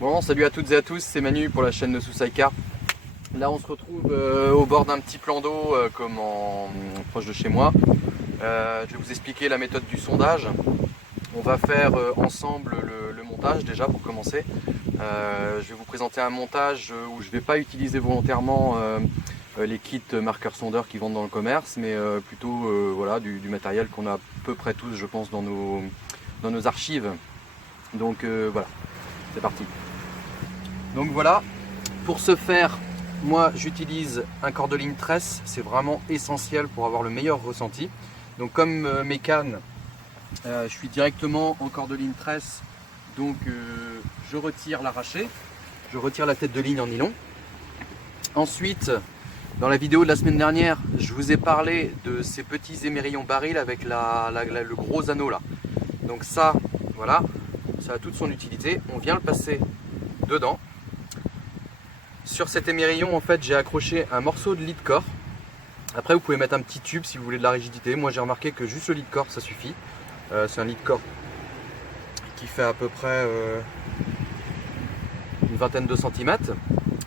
Bon, salut à toutes et à tous, c'est Manu pour la chaîne de Susaika. Là, on se retrouve au bord d'un petit plan d'eau proche de chez moi. Je vais vous expliquer la méthode du sondage. On va faire ensemble le montage déjà pour commencer. Je vais vous présenter un montage où je ne vais pas utiliser volontairement les kits marqueurs sondeurs qui vendent dans le commerce, mais plutôt voilà, du matériel qu'on a à peu près tous, je pense, dans nos archives. Donc voilà, c'est parti. Donc voilà, pour ce faire, moi j'utilise un cordeline tresse, c'est vraiment essentiel pour avoir le meilleur ressenti. Donc comme mes cannes, je suis directement en cordeline tresse, donc je retire l'arraché, je retire la tête de ligne en nylon. Ensuite, dans la vidéo de la semaine dernière, je vous ai parlé de ces petits émerillons barils avec le gros anneau là. Donc ça, voilà, ça a toute son utilité. On vient le passer dedans. Sur cet émerillon, en fait, j'ai accroché un morceau de lit de corps. Après, vous pouvez mettre un petit tube si vous voulez de la rigidité. Moi, j'ai remarqué que juste le lit de corps, ça suffit. C'est un lit de corps qui fait à peu près une vingtaine de centimètres.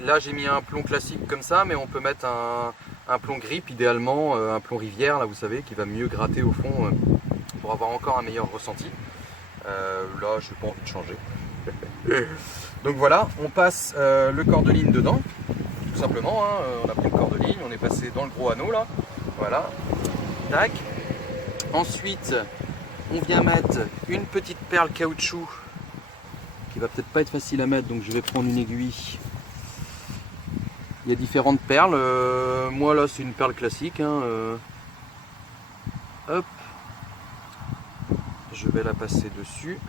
Là, j'ai mis un plomb classique comme ça, mais on peut mettre un plomb grip, idéalement, un plomb rivière, là, vous savez, qui va mieux gratter au fond pour avoir encore un meilleur ressenti. Là, je n'ai pas envie de changer. Donc voilà, on passe le cordeline dedans, tout simplement, hein, on a pris le cordeline, on est passé dans le gros anneau là, voilà, tac. Ensuite, on vient mettre une petite perle caoutchouc, qui va peut-être pas être facile à mettre, donc je vais prendre une aiguille. Il y a différentes perles, moi là c'est une perle classique, hein, hop, je vais la passer dessus.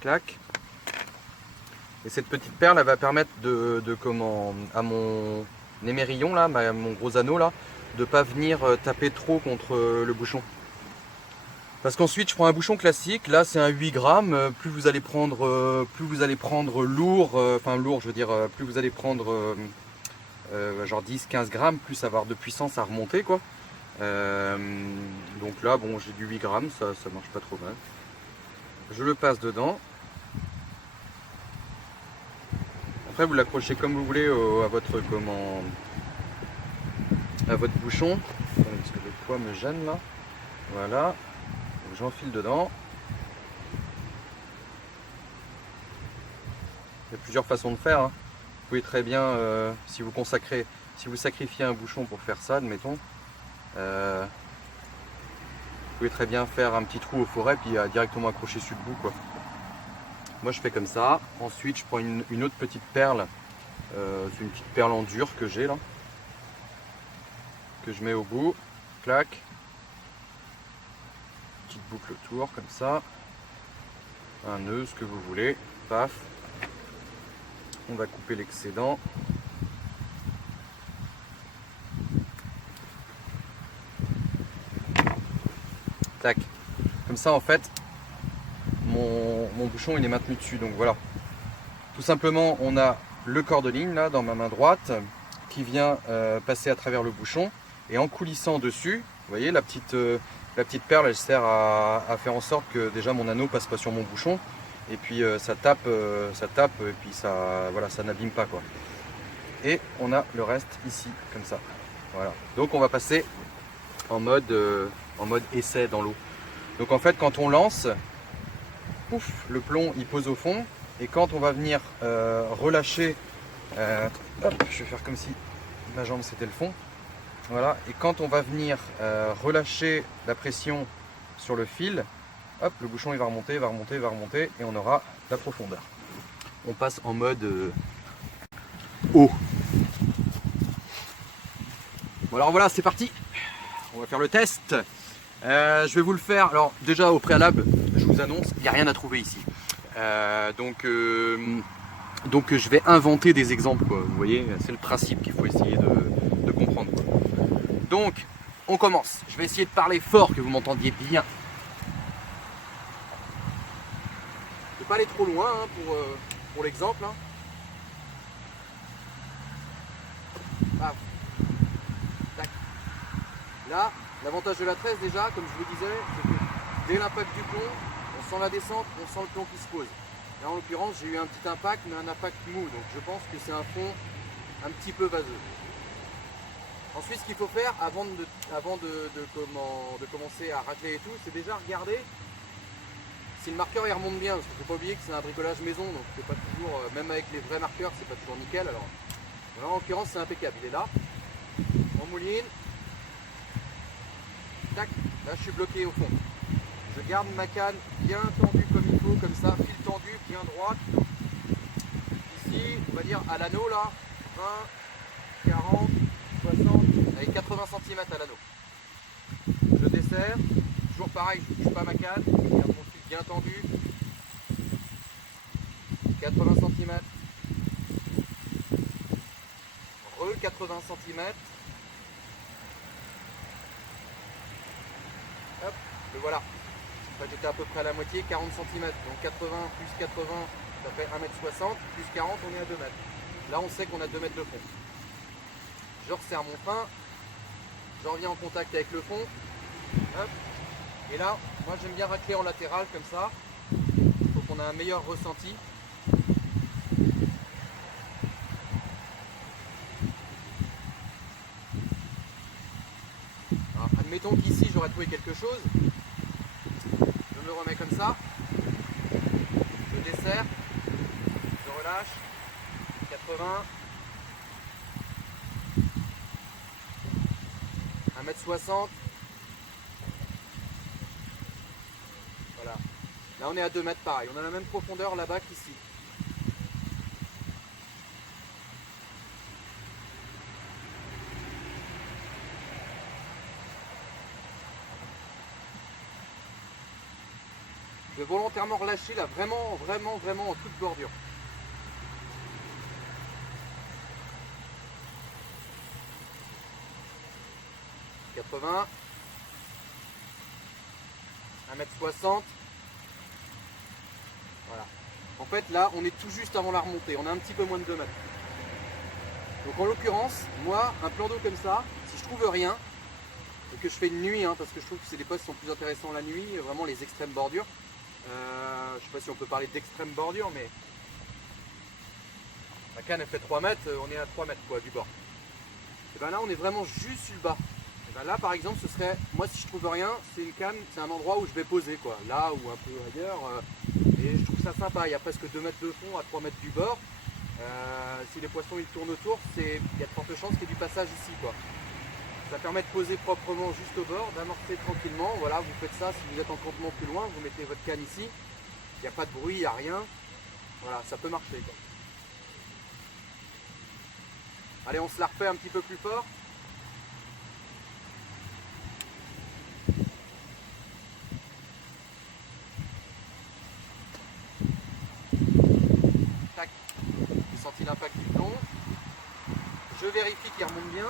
Clac. Et cette petite perle elle va permettre à mon émerillon là, mon gros anneau là, de pas venir taper trop contre le bouchon. Parce qu'ensuite je prends un bouchon classique, là c'est un 8 grammes, plus vous allez prendre lourd, enfin lourd je veux dire, plus vous allez prendre genre 10-15 grammes, plus ça va avoir de puissance à remonter quoi. Donc là bon j'ai du 8 grammes, ça marche pas trop mal. Je le passe dedans. Après vous l'accrochez comme vous voulez à votre bouchon. Parce que le poids me gêne là. Voilà. J'enfile dedans. Il y a plusieurs façons de faire. Hein. Vous pouvez très bien, si vous sacrifiez un bouchon pour faire ça, admettons, vous pouvez très bien faire un petit trou au forêt puis directement accrocher sur le bout quoi. Moi je fais comme ça. Ensuite je prends une autre petite perle, c'est une petite perle en dur que j'ai là, que je mets au bout, clac, petite boucle autour comme ça, un nœud, ce que vous voulez, paf. On va couper l'excédent. Tac. Comme ça en fait mon bouchon il est maintenu dessus, donc voilà. Tout simplement on a le cordeline là dans ma main droite qui vient passer à travers le bouchon et en coulissant dessus, vous voyez la petite perle elle sert à faire en sorte que déjà mon anneau passe pas sur mon bouchon et puis ça tape et puis ça voilà, ça n'abîme pas quoi. Et on a le reste ici comme ça. Voilà. Donc on va passer en mode essai dans l'eau. Donc en fait quand on lance, pouf, le plomb il pose au fond et quand on va venir relâcher, hop, je vais faire comme si ma jambe c'était le fond, voilà, et quand on va venir relâcher la pression sur le fil, hop, le bouchon il va remonter, va remonter, va remonter et on aura la profondeur. On passe en mode eau. Bon alors voilà, c'est parti, on va faire le test. Je vais vous le faire, alors déjà au préalable, je vous annonce, il n'y a rien à trouver ici. Donc je vais inventer des exemples, quoi. Vous voyez, c'est le principe qu'il faut essayer de comprendre, quoi. Donc, on commence. Je vais essayer de parler fort, que vous m'entendiez bien. Je ne vais pas aller trop loin hein, pour l'exemple. Hein. Ah. Tac. Là, l'avantage de la tresse déjà, comme je vous disais, c'est que dès l'impact du plomb, on sent la descente, on sent le plomb qui se pose. Là en l'occurrence j'ai eu un petit impact, mais un impact mou, donc je pense que c'est un fond un petit peu vaseux. Ensuite, ce qu'il faut faire avant de commencer à racler et tout, c'est déjà regarder si le marqueur il remonte bien, parce qu'il ne faut pas oublier que c'est un bricolage maison, donc c'est pas toujours, même avec les vrais marqueurs, c'est pas toujours nickel. Alors là, en l'occurrence c'est impeccable, il est là, on mouline, tac, là je suis bloqué au fond. Je garde ma canne bien tendue comme il faut, comme ça, fil tendu, bien droite. Ici, on va dire à l'anneau là, 20, 40, 60, avec 80 cm à l'anneau. Je desserre, toujours pareil, je ne touche pas ma canne, je garde mon fil bien tendu. 80 cm. Re 80 cm. Hop, le voilà. J'étais à peu près à la moitié, 40 cm. Donc 80 plus 80, ça fait 1m60. Plus 40, on est à 2 mètres. Là, on sait qu'on a 2 mètres de fond. Je resserre mon frein. Je reviens en contact avec le fond. Hop. Et là, moi j'aime bien racler en latéral comme ça. Il faut qu'on ait un meilleur ressenti. Alors, admettons qu'ici j'aurais trouvé quelque chose. Je me remets comme ça. Je desserre. Je relâche. 80. 1m60. Voilà. Là on est à 2 mètres pareil. On a la même profondeur là-bas qu'ici. Je vais volontairement relâcher là, vraiment en toute bordure. « 80, 1m60. Voilà. En fait là on est tout juste avant la remontée, on a un petit peu moins de 2 mètres. Donc en l'occurrence, moi un plan d'eau comme ça, si je trouve rien, et que je fais une nuit, parce que je trouve que c'est des postes qui sont plus intéressants la nuit, vraiment les extrêmes bordures. Je ne sais pas si on peut parler d'extrême bordure, mais la canne elle fait 3 mètres, on est à 3 mètres quoi, du bord. Et bien là on est vraiment juste sur le bas. Et ben là par exemple ce serait, moi si je trouve rien, c'est une canne, c'est un endroit où je vais poser quoi, là ou un peu ailleurs, et je trouve ça sympa, il y a presque 2 mètres de fond à 3 mètres du bord. Si les poissons ils tournent autour, il y a de fortes chances qu'il y ait du passage ici quoi. Ça permet de poser proprement juste au bord, d'amorcer tranquillement. Voilà, vous faites ça si vous êtes en campement plus loin, vous mettez votre canne ici. Il n'y a pas de bruit, il n'y a rien. Voilà, ça peut marcher quoi. Allez, on se la refait un petit peu plus fort. Tac. J'ai senti l'impact du plomb. Je vérifie qu'il remonte bien.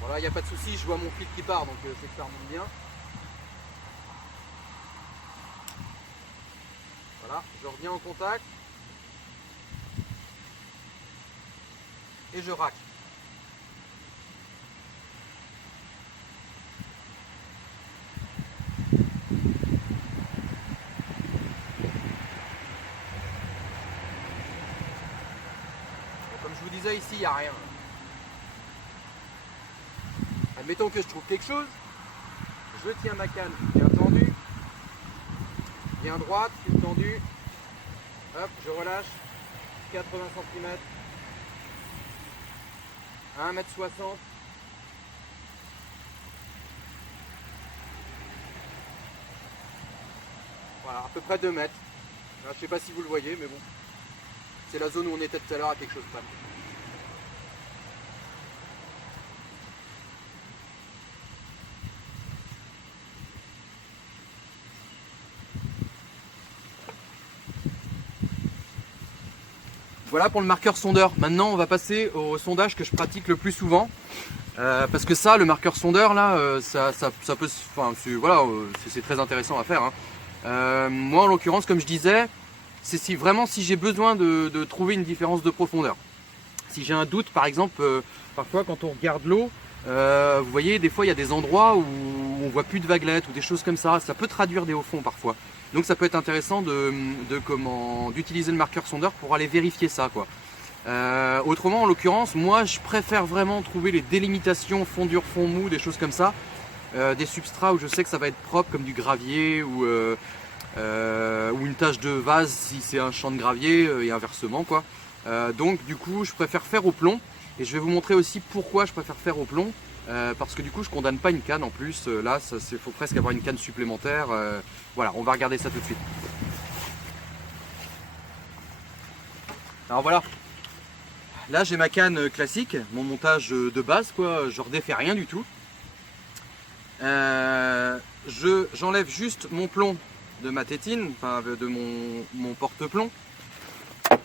Voilà, il n'y a pas de souci, je vois mon fil qui part, donc c'est que ça remonte bien. Voilà, je reviens en contact. Et je racle. Bon, comme je vous disais, ici, il n'y a rien. Admettons que je trouve quelque chose, je tiens ma canne bien tendue, bien droite, fil tendu, hop, je relâche, 80 cm, 1m60, voilà, à peu près 2 mètres. Alors, je ne sais pas si vous le voyez, mais bon, c'est la zone où on était tout à l'heure à quelque chose près. Voilà pour le marqueur sondeur. Maintenant on va passer au sondage que je pratique le plus souvent. Parce que ça, le marqueur sondeur là, ça peut, enfin, voilà, c'est très intéressant à faire. Moi en l'occurrence, comme je disais, c'est vraiment si j'ai besoin de trouver une différence de profondeur. Si j'ai un doute par exemple, parfois quand on regarde l'eau, Vous voyez, des fois il y a des endroits où on voit plus de vaguelettes ou des choses comme ça. Ça peut traduire des hauts fonds parfois. Donc ça peut être intéressant d'utiliser le marqueur sondeur pour aller vérifier ça, quoi. Autrement, en l'occurrence, moi je préfère vraiment trouver les délimitations fond dur, fond mou, des choses comme ça. Des substrats où je sais que ça va être propre, comme du gravier ou une tache de vase si c'est un champ de gravier et inversement, quoi. Donc du coup je préfère faire au plomb, et je vais vous montrer aussi pourquoi je préfère faire au plomb, parce que du coup je condamne pas une canne en plus. Là il faut presque avoir une canne supplémentaire. Voilà, on va regarder ça tout de suite. Alors voilà, là j'ai ma canne classique, mon montage de base, quoi. Je redéfais rien du tout. J'enlève juste mon plomb de ma tétine, enfin de mon porte-plomb.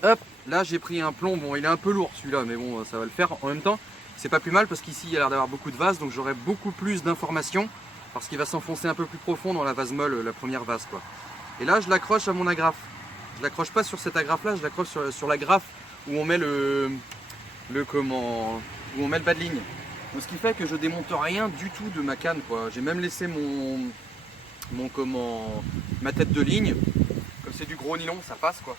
Hop, là j'ai pris un plomb, bon il est un peu lourd celui-là, mais bon ça va le faire. En même temps, c'est pas plus mal parce qu'ici il y a l'air d'avoir beaucoup de vase, donc j'aurai beaucoup plus d'informations parce qu'il va s'enfoncer un peu plus profond dans la vase molle, la première vase, quoi. Et là je l'accroche à mon agrafe. Je l'accroche pas sur cette agrafe-là, je l'accroche sur l'agrafe où on met où on met le bas de ligne. Donc, ce qui fait que je démonte rien du tout de ma canne, quoi. J'ai même laissé ma tête de ligne. Comme c'est du gros nylon, ça passe, quoi.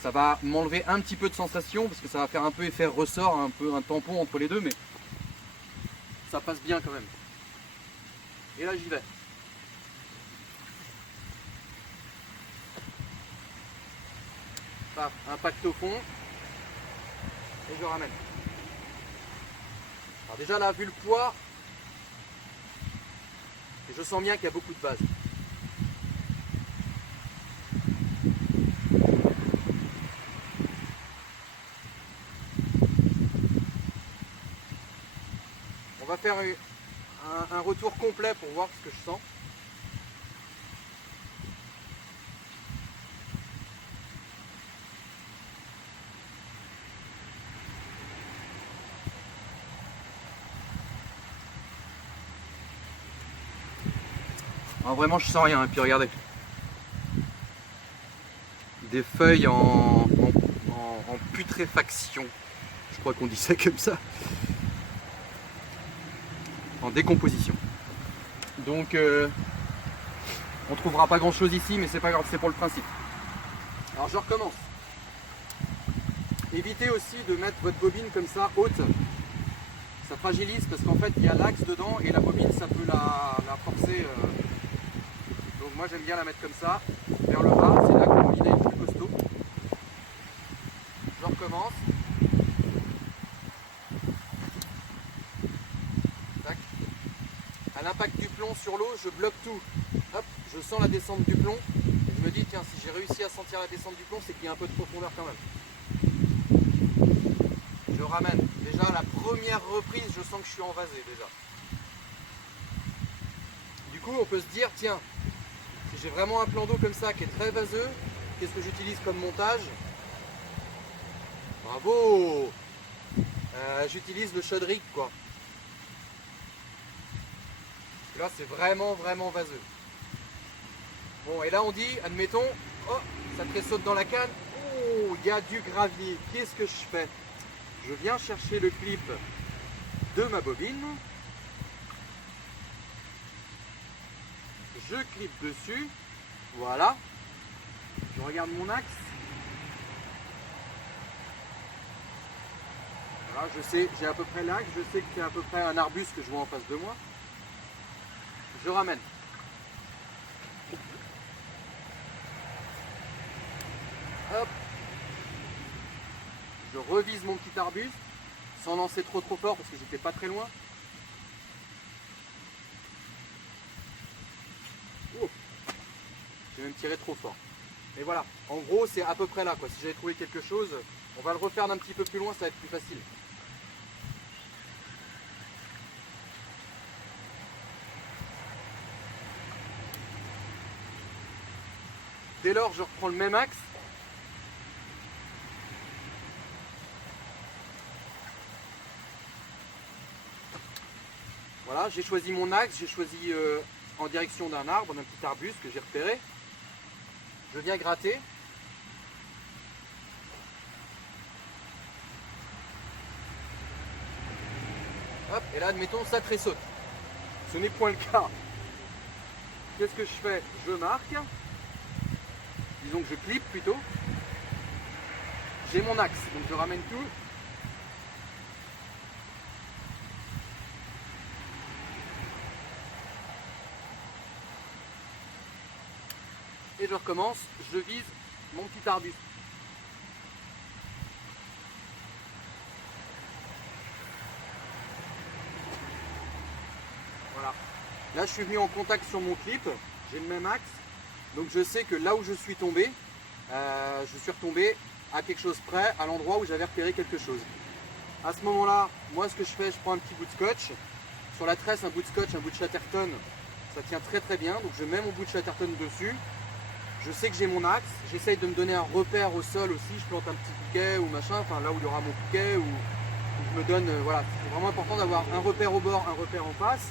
Ça va m'enlever un petit peu de sensation parce que ça va faire un peu effet ressort, un peu un tampon entre les deux, mais ça passe bien quand même. Et là j'y vais. Paf, impact au fond et je ramène. Alors déjà là, vu le poids, je sens bien qu'il y a beaucoup de base. On va faire un retour complet pour voir ce que je sens. Alors vraiment je sens rien, et puis regardez. Des feuilles en putréfaction. Je crois qu'on dit ça comme ça. En décomposition. Donc on trouvera pas grand chose ici, mais c'est pas grave, c'est pour le principe. Alors je recommence. Évitez aussi de mettre votre bobine comme ça haute. Ça fragilise parce qu'en fait il y a l'axe dedans et la bobine ça peut la forcer. Donc moi j'aime bien la mettre comme ça, vers le bas, c'est là que mon idée est plus costaud. Je recommence. Tac. À l'impact du plomb sur l'eau, je bloque tout. Hop, je sens la descente du plomb. Et je me dis tiens, si j'ai réussi à sentir la descente du plomb, c'est qu'il y a un peu de profondeur quand même. Je ramène. Déjà la première reprise, je sens que je suis envasé déjà. Du coup on peut se dire tiens, si j'ai vraiment un plan d'eau comme ça qui est très vaseux, qu'est-ce que j'utilise comme montage? Bravo! J'utilise le Chodric, quoi. Là c'est vraiment vaseux. Bon, et là on dit, admettons, oh, ça tressaute dans la canne. Oh, il y a du gravier. Qu'est-ce que je fais? Je viens chercher le clip de ma bobine. Je clip dessus. Voilà. Je regarde mon axe. Voilà, je sais, j'ai à peu près l'axe. Je sais que c'est à peu près un arbuste que je vois en face de moi. Je ramène. Hop. Je revise mon petit arbuste sans lancer trop fort parce que j'étais pas très loin. Oh, j'ai même tiré trop fort. Et voilà, en gros c'est à peu près là, quoi. Si j'avais trouvé quelque chose, on va le refaire d'un petit peu plus loin, ça va être plus facile. Dès lors, je reprends le même axe. Voilà, j'ai choisi mon axe, j'ai choisi en direction d'un arbre, d'un petit arbuste que j'ai repéré. Je viens gratter. Hop, et là, admettons, ça tressaute. Ce n'est point le cas. Qu'est-ce que je fais? Je marque. Disons que je clip plutôt. J'ai mon axe, donc je ramène tout. Et je recommence, je vise mon petit arbuste. Voilà. Là, je suis venu en contact sur mon clip, j'ai le même axe, donc je sais que là où je suis tombé, je suis retombé à quelque chose près, à l'endroit où j'avais repéré quelque chose. À ce moment-là, moi, ce que je fais, je prends un petit bout de scotch. Sur la tresse, un bout de scotch, un bout de Chatterton, ça tient très très bien, donc je mets mon bout de Chatterton dessus. Je sais que j'ai mon axe, j'essaye de me donner un repère au sol aussi, je plante un petit piquet ou machin, enfin là où il y aura mon piquet, ou je me donne, voilà, c'est vraiment important d'avoir un repère au bord, un repère en face.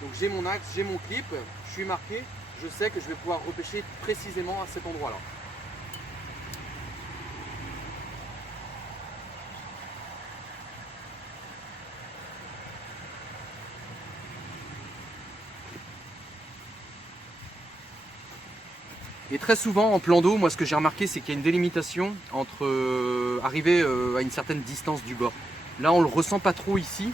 Donc j'ai mon axe, j'ai mon clip, je suis marqué, je sais que je vais pouvoir repêcher précisément à cet endroit-là. Et très souvent en plan d'eau, moi ce que j'ai remarqué, c'est qu'il y a une délimitation entre arriver à une certaine distance du bord. Là on le ressent pas trop ici.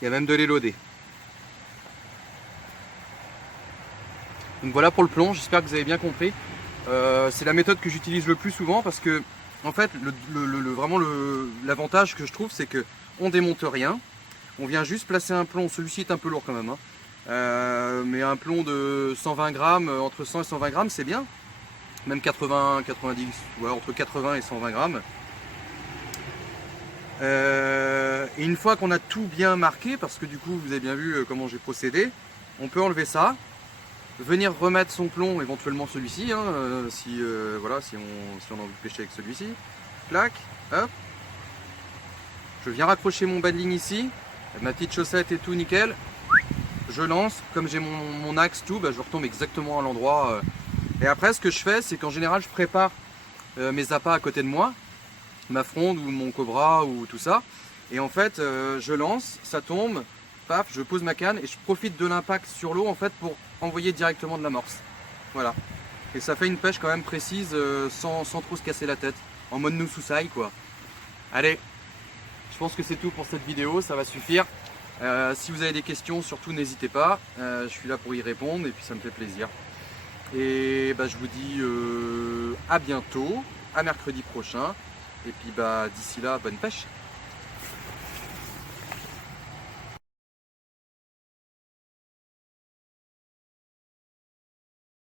Il y a même de l'élodé. Donc voilà pour le plomb, j'espère que vous avez bien compris. C'est la méthode que j'utilise le plus souvent parce que en fait vraiment l'avantage que je trouve, c'est que on démonte rien. On vient juste placer un plomb, celui-ci est un peu lourd quand même, hein. Mais un plomb de 120 grammes, entre 100 et 120 grammes, c'est bien. Même 80, 90, ouais, entre 80 et 120 grammes. Et une fois qu'on a tout bien marqué, parce que du coup vous avez bien vu comment j'ai procédé, on peut enlever ça, venir remettre son plomb, éventuellement celui-ci, hein, voilà, si on a envie de pêcher avec celui-ci. Clac, hop. Je viens raccrocher mon bas de ligne ici, ma petite chaussette et tout nickel. Je lance, comme j'ai mon axe tout, bah, je retombe exactement à l'endroit. Et après ce que je fais, c'est qu'en général je prépare mes appâts à côté de moi, ma fronde ou mon cobra ou tout ça. Et en fait je lance, ça tombe, paf, je pose ma canne et je profite de l'impact sur l'eau en fait pour envoyer directement de l'amorce. Voilà. Et ça fait une pêche quand même précise sans trop se casser la tête. En mode no susai quoi. Allez, je pense que c'est tout pour cette vidéo, ça va suffire. Si vous avez des questions, surtout n'hésitez pas. Je suis là pour y répondre et puis ça me fait plaisir. Et bah, je vous dis à bientôt, à mercredi prochain. Et puis bah, d'ici là, bonne pêche!